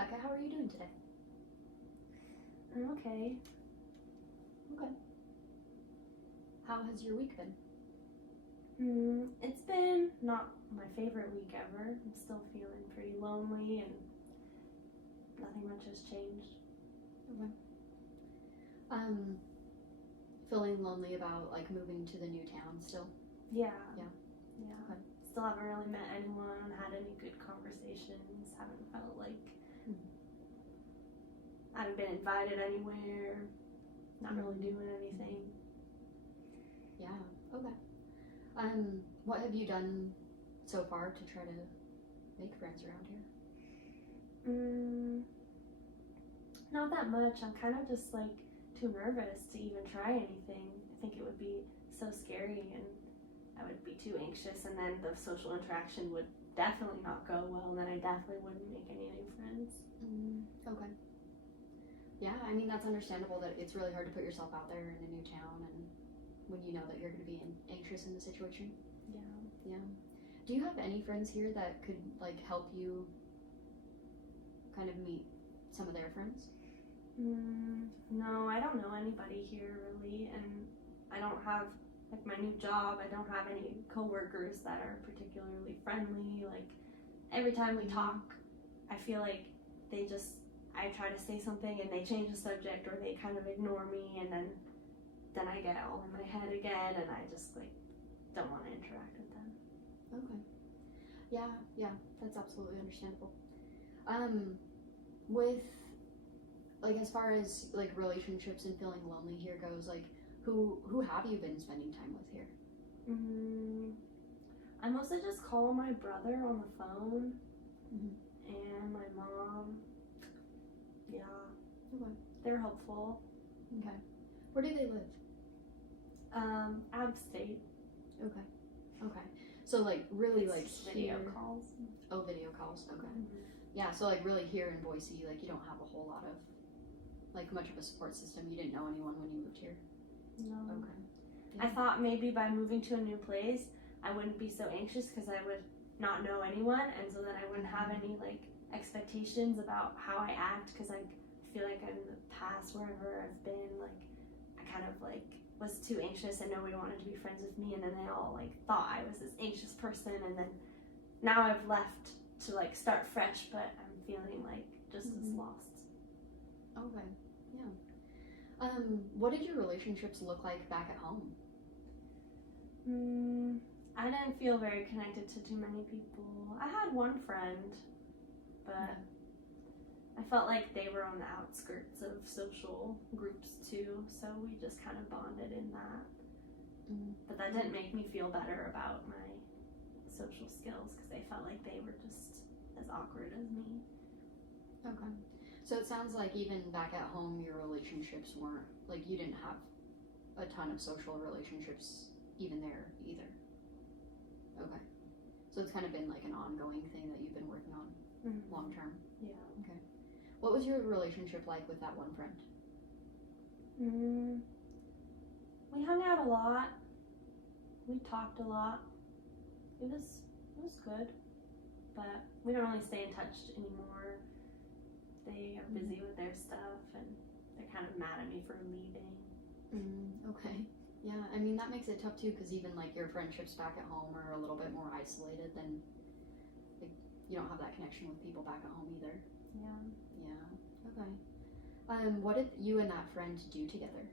Rebecca. How are you doing today? I'm okay. Okay. How has your week been? It's been not my favorite week ever. I'm still feeling pretty lonely and nothing much has changed. Okay. Feeling lonely about like moving to the new town still? Yeah. Yeah. Okay. Still haven't really met anyone, had any good conversations, haven't felt like I haven't been invited anywhere, not really doing anything. Yeah. Okay. What have you done so far to try to make friends around here? Not that much. I'm kind of just like too nervous to even try anything. I think it would be so scary and I would be too anxious, and then the social interaction would definitely not go well, and then I definitely wouldn't make any new friends. Okay. Yeah, I mean, that's understandable that it's really hard to put yourself out there in a new town and when you know that you're going to be anxious in the situation. Yeah. Yeah. Do you have any friends here that could like help you kind of meet some of their friends? No, I don't know anybody here really, and I don't have like my new job. I don't have any coworkers that are particularly friendly. Like every time we talk, I feel like I try to say something and they change the subject or they kind of ignore me, and then I get all in my head again and I just like don't want to interact with them. Okay. Yeah, that's absolutely understandable. With like as far as like relationships and feeling lonely here goes, like who have you been spending time with here? I mostly just call my brother on the phone and my mom. Yeah. Okay. They're helpful. Okay. Where do they live? Out of state. Okay. So like really It's like just video here. calls. Oh, video calls. Okay. Yeah. So like really here in Boise, like you don't have a whole lot of like much of a support system. You didn't know anyone when you moved here. No. Okay. I thought maybe by moving to a new place, I wouldn't be so anxious because I would not know anyone, and so then I wouldn't have any like expectations about how I act, because I feel like in the past wherever I've been, like I kind of like was too anxious and nobody wanted to be friends with me, and then they all like thought I was this anxious person, and then now I've left to like start fresh, but I'm feeling like just as lost. Okay. Yeah. What did your relationships look like back at home? I didn't feel very connected to too many people. I had one friend, but I felt like they were on the outskirts of social groups too, so we just kind of bonded in that. But that didn't make me feel better about my social skills, because they felt like they were just as awkward as me. Okay. So it sounds like even back at home, your relationships weren't, like you didn't have a ton of social relationships even there either. Okay. So it's kind of been like an ongoing thing that you've been working on long term. Yeah. Okay. What was your relationship like with that one friend? We hung out a lot. We talked a lot. It was good, but we don't really stay in touch anymore. They are busy with their stuff, and they're kind of mad at me for leaving. Okay. Yeah, I mean, that makes it tough too, because even like your friendships back at home are a little bit more isolated than like you don't have that connection with people back at home either. Yeah. Okay. What did you and that friend do together?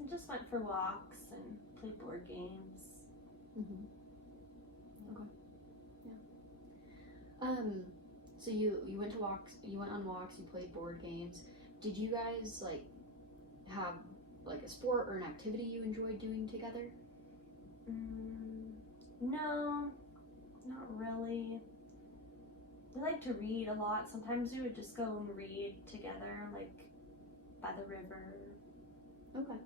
I just went for walks and played board games. Okay. Yeah. So you went to walks. You went on walks. You played board games. Did you guys like have like a sport or an activity you enjoyed doing together? No, not really. We like to read a lot. Sometimes we would just go and read together, like by the river. Okay.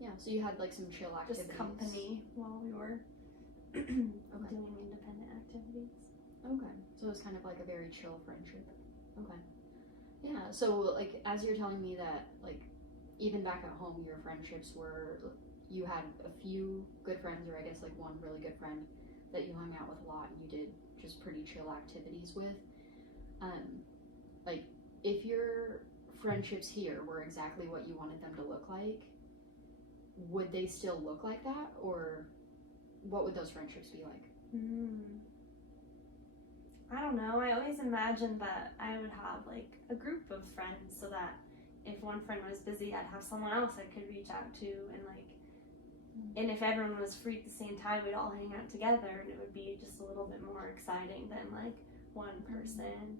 Yeah, so you had like some chill activities. Just company while we were doing independent activities. Okay. So it was kind of like a very chill friendship. Okay. Yeah, so like as you're telling me that like even back at home your friendships were, you had a few good friends, or I guess like one really good friend that you hung out with a lot and you did just pretty chill activities with. Like, if your friendships here were exactly what you wanted them to look like, would they still look like that, or what would those friendships be like? I don't know. I always imagined that I would have like a group of friends, so that if one friend was busy, I'd have someone else I could reach out to, and like, and if everyone was free at the same time, we'd all hang out together, and it would be just a little bit more exciting than like one person.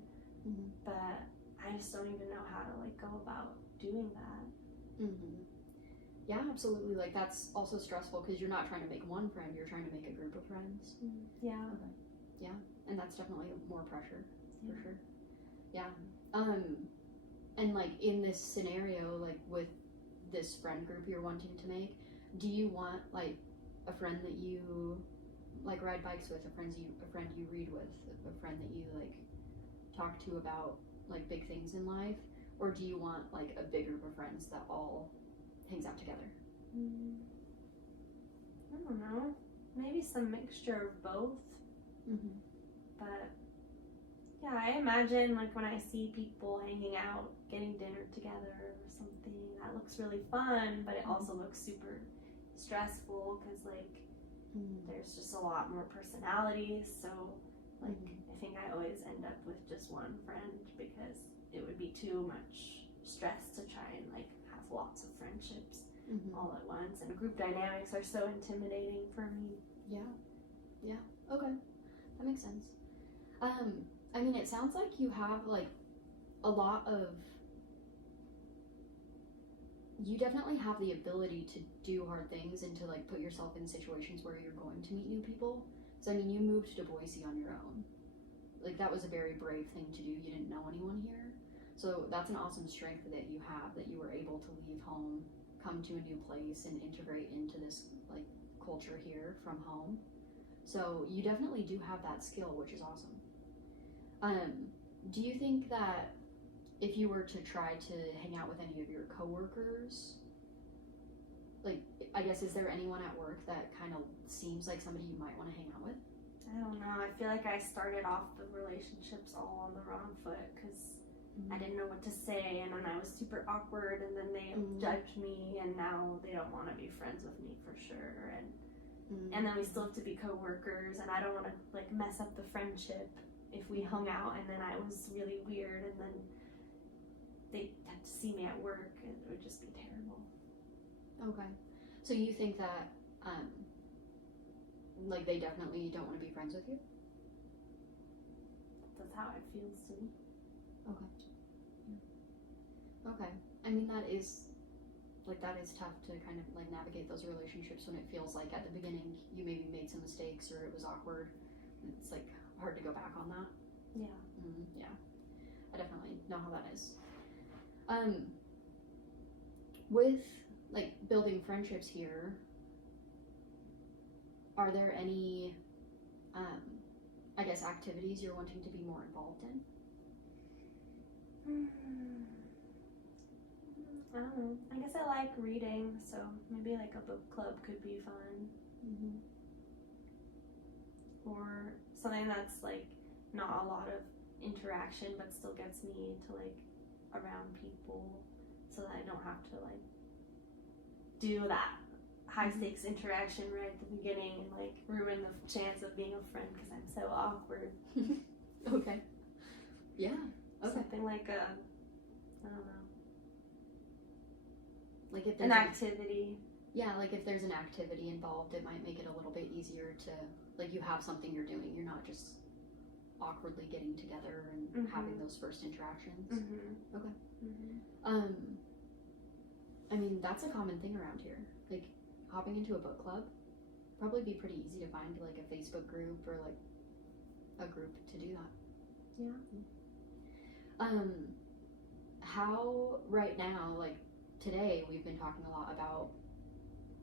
But I just don't even know how to like go about doing that. Yeah, absolutely. Like, that's also stressful because you're not trying to make one friend, you're trying to make a group of friends. Yeah. Okay. Yeah, and that's definitely more pressure, for sure. Yeah. And like, in this scenario, like with this friend group you're wanting to make, do you want like a friend that you like ride bikes with, a friend you read with, a friend that you like talk to about like big things in life, or do you want like a big group of friends that all hangs out together? I don't know. Maybe some mixture of both. But yeah, I imagine like when I see people hanging out, getting dinner together or something, that looks really fun, but it also looks super stressful because like there's just a lot more personalities. So like I think I always end up with just one friend because it would be too much stress to try and like have lots of friendships all at once, and group dynamics are so intimidating for me. Yeah. Okay, that makes sense. I mean, it sounds like you have like a lot of, you definitely have the ability to do hard things and to like put yourself in situations where you're going to meet new people. So I mean, you moved to Boise on your own. Like, that was a very brave thing to do. You didn't know anyone here. So that's an awesome strength that you have, that you were able to leave home, come to a new place, and integrate into this like culture here from home. So you definitely do have that skill, which is awesome. Do you think that if you were to try to hang out with any of your coworkers, like, I guess, is there anyone at work that kind of seems like somebody you might want to hang out with? I don't know. I feel like I started off the relationships all on the wrong foot because I didn't know what to say, and then I was super awkward, and then they judged me, and now they don't want to be friends with me for sure. And then we still have to be coworkers, and I don't want to like mess up the friendship if we hung out and then I was really weird and then they had to see me at work. It would just be terrible. Okay. So you think that like they definitely don't want to be friends with you? That's how it feels to me. Okay. Okay. I mean, that is tough to kind of like navigate those relationships when it feels like at the beginning you maybe made some mistakes or it was awkward. It's like hard to go back on that. Yeah. Yeah. I definitely know how that is. With like building friendships here, are there any I guess activities you're wanting to be more involved in? I don't know. I guess I like reading, so maybe like a book club could be fun. Or something that's like not a lot of interaction but still gets me to like around people, so that I don't have to like do that high stakes interaction right at the beginning and like ruin the chance of being a friend because I'm so awkward. Okay. Yeah. Okay. Something like I don't know. Like if there's an activity. Yeah, like if there's an activity involved, it might make it a little bit easier to, like, you have something you're doing. You're not just awkwardly getting together and having those first interactions. Okay. I mean, that's a common thing around here. Like, hopping into a book club, probably be pretty easy to find, like, a Facebook group or, like, a group to do that. Yeah. How, right now, like, today, we've been talking a lot about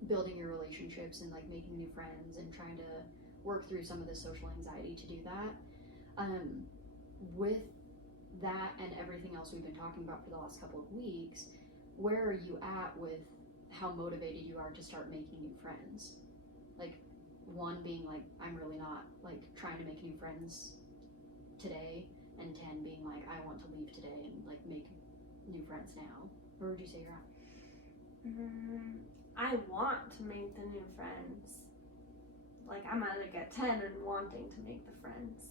building your relationships and, like, making new friends and trying to work through some of the social anxiety to do that. With that and everything else we've been talking about for the last couple of weeks, where are you at with how motivated you are to start making new friends? Like, 1 being like, I'm really not like trying to make new friends today, and 10 being like, I want to leave today and like make new friends now? Where would you say you're at? I want to make the new friends. Like, I'm at like a 10 and wanting to make the friends.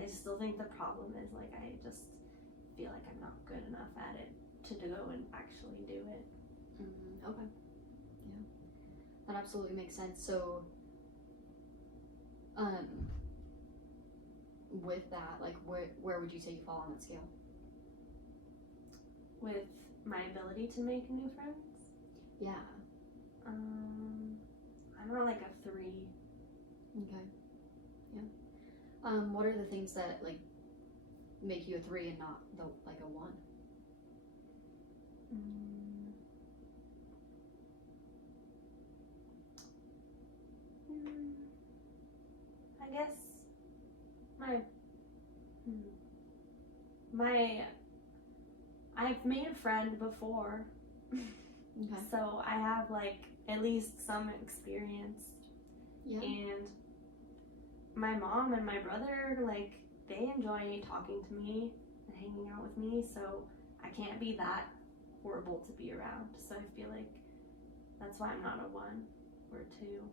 I still think the problem is like I just feel like I'm not good enough at it to go and actually do it. Okay. Yeah. That absolutely makes sense. So, with that, like, where would you say you fall on that scale? With my ability to make new friends? Yeah. I don't know, like a 3. Okay. Yeah. What are the things that like make you a 3 and not like a 1? I guess I've made a friend before. Okay. So I have like at least some experience. Yeah. And my mom and my brother, like, they enjoy talking to me and hanging out with me, so I can't be that horrible to be around. So I feel like that's why I'm not a 1 or a 2.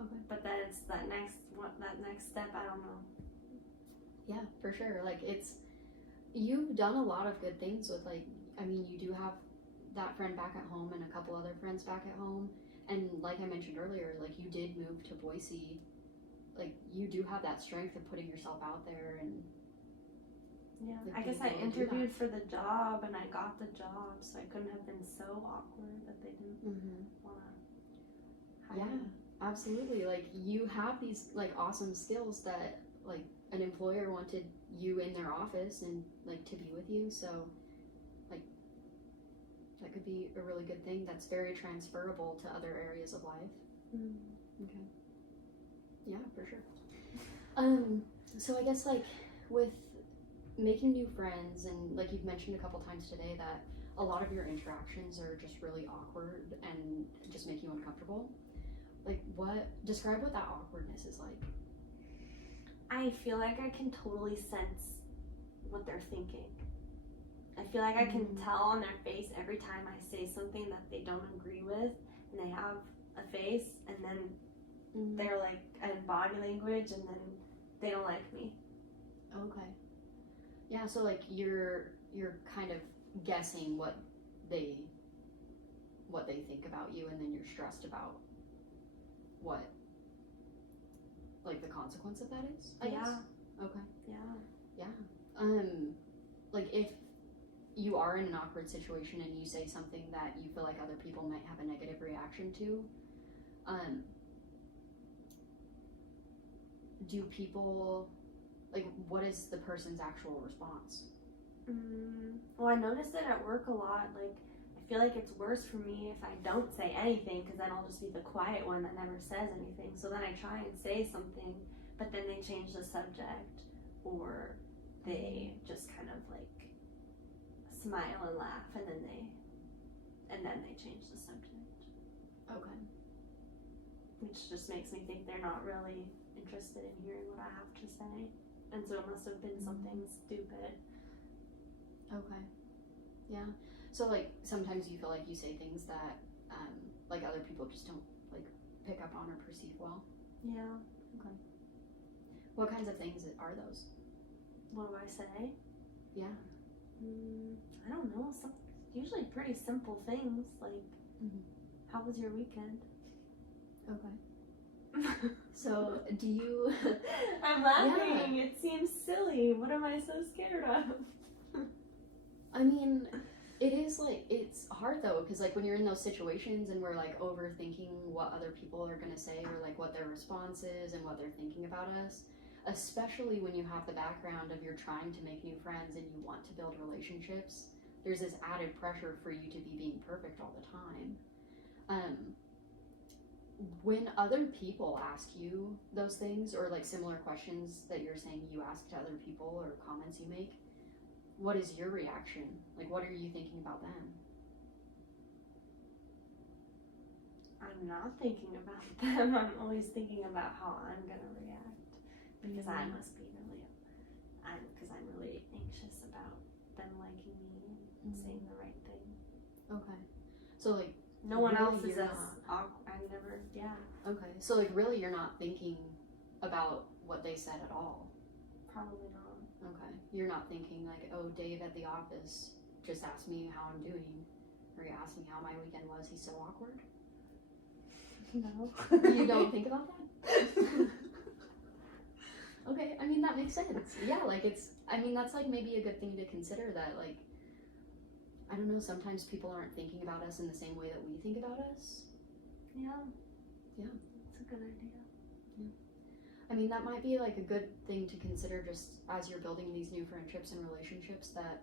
Okay. But then it's that next step, I don't know. Yeah, for sure. Like, you've done a lot of good things with, like, I mean, you do have that friend back at home and a couple other friends back at home. And like I mentioned earlier, like, you did move to Boise. Like, you do have that strength of putting yourself out there. And yeah, I guess I interviewed for the job and I got the job, so I couldn't have been so awkward that they didn't want to hire me. Absolutely. Like, you have these like awesome skills that like an employer wanted you in their office and like to be with you, so like that could be a really good thing that's very transferable to other areas of life. Okay. Yeah, for sure. So I guess like with making new friends, and like you've mentioned a couple times today that a lot of your interactions are just really awkward and just make you uncomfortable. Like, describe what that awkwardness is like. I feel like I can totally sense what they're thinking. I feel like I can tell on their face every time I say something that they don't agree with, and they have a face, and then they're like in body language, and then they don't like me. Okay. Yeah, so like you're kind of guessing what they think about you, and then you're stressed about what like the consequence of that is, I guess. Okay. Yeah. Like if you are in an awkward situation and you say something that you feel like other people might have a negative reaction to, do people, like, what is the person's actual response? Well, I noticed it at work a lot. Like, I feel like it's worse for me if I don't say anything, because then I'll just be the quiet one that never says anything. So then I try and say something, but then they change the subject, or they just kind of like smile and laugh, and then they change the subject. Okay. Which just makes me think they're not really interested in hearing what I have to say, and so it must have been something stupid. Okay. Yeah. So like sometimes you feel like you say things that like other people just don't like pick up on or perceive well. Yeah. Okay. What kinds of things are those? What do I say? Yeah. I don't know. Usually pretty simple things like, how was your weekend? Okay. So do you I'm laughing. Yeah. It seems silly. What am I so scared of? I mean, it is like, it's hard though, because like when you're in those situations and we're like overthinking what other people are going to say, or like what their response is and what they're thinking about us, especially when you have the background of you're trying to make new friends and you want to build relationships, there's this added pressure for you to be being perfect all the time. When other people ask you those things, or like similar questions that you're saying you ask to other people, or comments you make, what is your reaction? Like, what are you thinking about them? I'm not thinking about them. I'm always thinking about how I'm gonna react because I must be because I'm really anxious about them liking me and saying the right thing. Okay. So like no one really else is you're as awkward. I've never, Okay. So like really you're not thinking about what they said at all. Probably not. Okay. You're not thinking like, oh, Dave at the office just asked me how I'm doing, or he asked me how my weekend was. He's so awkward. No. You don't think about that? Okay, I mean, that makes sense. Yeah, like that's like maybe a good thing to consider, that like, I don't know, sometimes people aren't thinking about us in the same way that we think about us. Yeah. Yeah. That's a good idea. Yeah. I mean, that might be like a good thing to consider just as you're building these new friendships and relationships, that